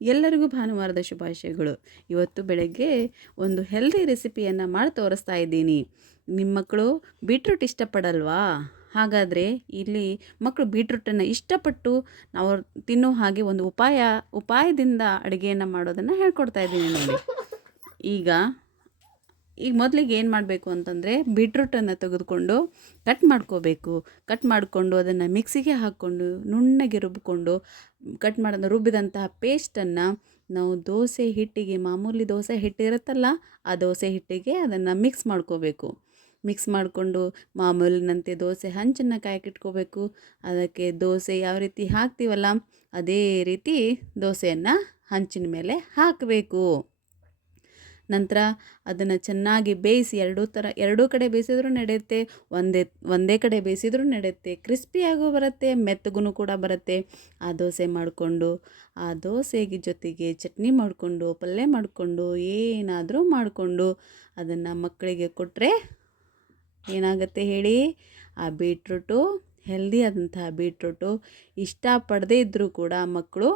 ಎಲ್ಲರಿಗೂ ಭಾನುವಾರದ ಶುಭಾಶಯಗಳು. ಇವತ್ತು ಬೆಳಗ್ಗೆ ಒಂದು ಹೆಲ್ದಿ ರೆಸಿಪಿಯನ್ನು ಮಾಡಿ ತೋರಿಸ್ತಾ ಇದ್ದೀನಿ. ನಿಮ್ಮ ಮಕ್ಕಳು ಬೀಟ್ರೂಟ್ ಇಷ್ಟಪಡಲ್ವಾ? ಹಾಗಾದರೆ ಇಲ್ಲಿ ಮಕ್ಕಳು ಬೀಟ್ರೂಟನ್ನು ಇಷ್ಟಪಟ್ಟು ನಾವು ತಿನ್ನೋ ಹಾಗೆ ಒಂದು ಉಪಾಯದಿಂದ ಅಡುಗೆಯನ್ನು ಮಾಡೋದನ್ನು ಹೇಳ್ಕೊಡ್ತಾ ಇದ್ದೀನಿ ನೋಡಿ. ಈಗ ಮೊದಲಿಗೆ ಏನು ಮಾಡಬೇಕು ಅಂತಂದರೆ ಬೀಟ್ರೂಟನ್ನು ತೆಗೆದುಕೊಂಡು ಕಟ್ ಮಾಡ್ಕೋಬೇಕು. ಕಟ್ ಮಾಡಿಕೊಂಡು ಅದನ್ನು ಮಿಕ್ಸಿಗೆ ಹಾಕ್ಕೊಂಡು ನುಣ್ಣಗೆ ರುಬ್ಬಿಕೊಂಡು ರುಬ್ಬಿದಂತಹ ಪೇಸ್ಟನ್ನು ನಾವು ದೋಸೆ ಹಿಟ್ಟಿಗೆ, ಮಾಮೂಲಿ ದೋಸೆ ಹಿಟ್ಟಿರುತ್ತಲ್ಲ ಆ ದೋಸೆ ಹಿಟ್ಟಿಗೆ ಅದನ್ನು ಮಿಕ್ಸ್ ಮಾಡ್ಕೋಬೇಕು. ಮಿಕ್ಸ್ ಮಾಡಿಕೊಂಡು ಮಾಮೂಲಿನಂತೆ ದೋಸೆ ಹಂಚನ್ನು ಕಾಯಕ್ಕಿಟ್ಕೋಬೇಕು. ಅದಕ್ಕೆ ದೋಸೆ ಯಾವ ರೀತಿ ಹಾಕ್ತೀವಲ್ಲ ಅದೇ ರೀತಿ ದೋಸೆಯನ್ನು ಹಂಚಿನ ಮೇಲೆ ಹಾಕಬೇಕು. ನಂತರ ಅದನ್ನು ಚೆನ್ನಾಗಿ ಬೇಯಿಸಿ ಎರಡೂ ಕಡೆ ಬೇಯಿಸಿದ್ರೂ ನಡೆಯುತ್ತೆ, ಒಂದೇ ಕಡೆ ಬೇಯಿಸಿದ್ರೂ ನಡೆಯುತ್ತೆ. ಕ್ರಿಸ್ಪಿಯಾಗೂ ಬರುತ್ತೆ, ಮೆತ್ತಗೂ ಕೂಡ ಬರುತ್ತೆ. ಆ ದೋಸೆ ಮಾಡಿಕೊಂಡು ಆ ದೋಸೆಗೆ ಜೊತೆಗೆ ಚಟ್ನಿ ಮಾಡಿಕೊಂಡು, ಪಲ್ಯ ಮಾಡಿಕೊಂಡು, ಏನಾದರೂ ಮಾಡಿಕೊಂಡು ಅದನ್ನು ಮಕ್ಕಳಿಗೆ ಕೊಟ್ಟರೆ ಏನಾಗುತ್ತೆ ಹೇಳಿ? ಆ ಬೀಟ್ರೂಟು ಹೆಲ್ದಿ ಆದಂತಹ ಬೀಟ್ರೂಟು ಇಷ್ಟಪಡದೇ ಇದ್ದರೂ ಕೂಡ ಮಕ್ಕಳು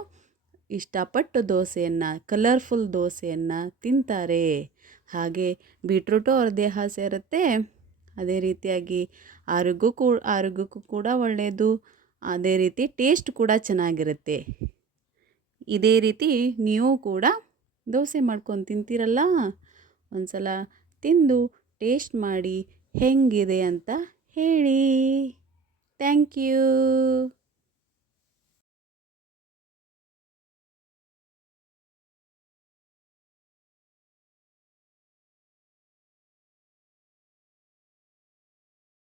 ಇಷ್ಟಪಟ್ಟು ದೋಸೆಯನ್ನು, ಕಲರ್ಫುಲ್ ದೋಸೆಯನ್ನು ತಿಂತಾರೆ. ಹಾಗೆ ಬೀಟ್ರೂಟು ಅವ್ರ ದೇಹ ಸೇರುತ್ತೆ, ಅದೇ ರೀತಿಯಾಗಿ ಆರೋಗ್ಯಕ್ಕೂ ಕೂಡ ಒಳ್ಳೆಯದು, ಅದೇ ರೀತಿ ಟೇಸ್ಟ್ ಕೂಡ ಚೆನ್ನಾಗಿರುತ್ತೆ. ಇದೇ ರೀತಿ ನೀವು ಕೂಡ ದೋಸೆ ಮಾಡ್ಕೊಂಡು ತಿಂತೀರಲ್ಲ, ಒಂದು ಸಲ ತಿಂದು ಟೇಸ್ಟ್ ಮಾಡಿ ಹೇಗಿದೆ ಅಂತ ಹೇಳಿ. Thank you.